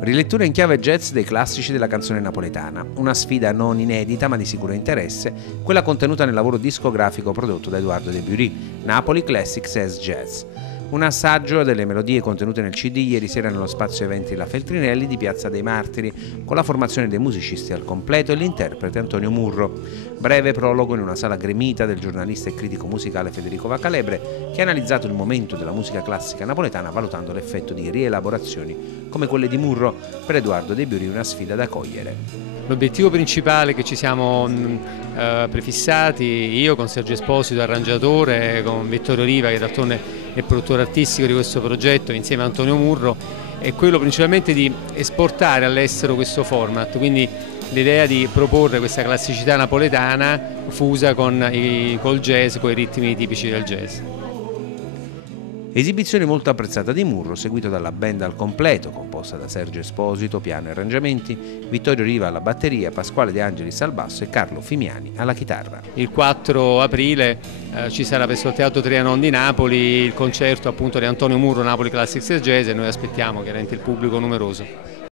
Rilettura in chiave jazz dei classici della canzone napoletana, una sfida non inedita ma di sicuro interesse, quella contenuta nel lavoro discografico prodotto da Edoardo De Bury, Napoli Classics as Jazz. Un assaggio delle melodie contenute nel CD ieri sera nello spazio eventi La Feltrinelli di Piazza dei Martiri, con la formazione dei musicisti al completo e l'interprete Antonio Murro. Breve prologo in una sala gremita del giornalista e critico musicale Federico Vacalebre, che ha analizzato il momento della musica classica napoletana valutando l'effetto di rielaborazioni come quelle di Murro. Per Edoardo De Bury una sfida da cogliere. L'obiettivo principale che ci siamo prefissati, io con Sergio Esposito, arrangiatore, con Vittorio Riva che d'altronde è produttore artistico di questo progetto, insieme a Antonio Murro, è quello principalmente di esportare all'estero questo format, quindi l'idea di proporre questa classicità napoletana fusa col jazz, con i ritmi tipici del jazz. Esibizione molto apprezzata di Murro, seguito dalla band al completo, composta da Sergio Esposito, piano e arrangiamenti, Vittorio Riva alla batteria, Pasquale De Angelis al basso e Carlo Fimiani alla chitarra. Il 4 aprile ci sarà presso il Teatro Trianon di Napoli il concerto appunto di Antonio Murro, Napoli Classics Jazz, e noi aspettiamo chiaramente il pubblico numeroso.